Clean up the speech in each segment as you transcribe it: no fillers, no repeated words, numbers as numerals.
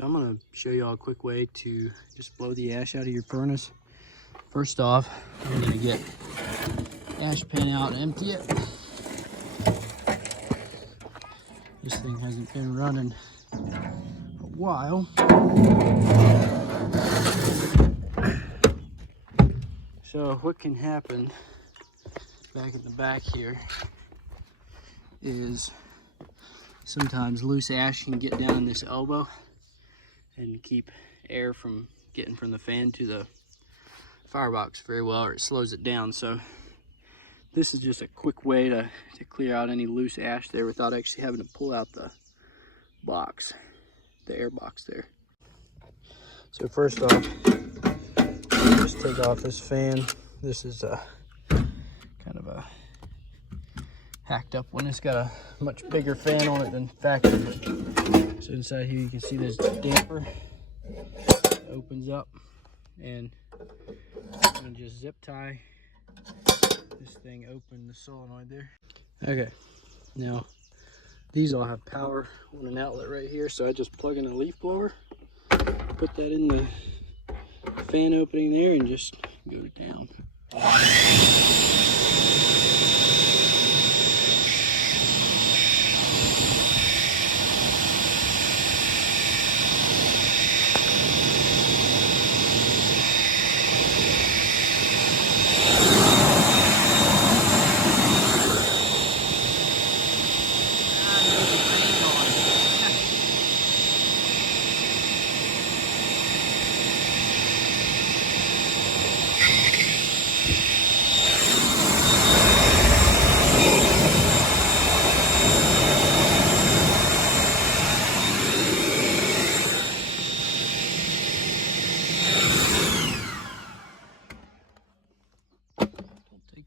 So I'm going to show you all a quick way to just blow the ash out of your furnace. First off, I'm going to get ash pan out and empty it. This thing hasn't been running a while. So what can happen back in the back here is sometimes loose ash can get down in this elbow and keep air from getting from the fan to the firebox very well, or it slows it down. So this is just a quick way to clear out any loose ash there without actually having to pull out the box, the air box there. So first off, just take off this fan. This is a kind of a hacked up one. It's got a much bigger fan on it than factory. So inside here you can see this damper opens up, and I'm gonna just zip tie this thing open, the solenoid there. Okay, now these all have power on an outlet right here, so I just plug in a leaf blower, put that in the fan opening there, and just go down.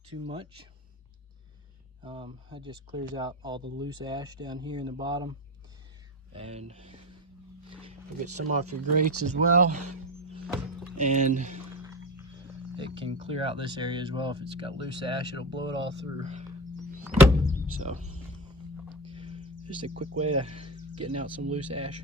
Too much. That just clears out all the loose ash down here in the bottom, and you'll get some off your grates as well, and it can clear out this area as well. If it's got loose ash, it'll blow it all through. So just a quick way to getting out some loose ash.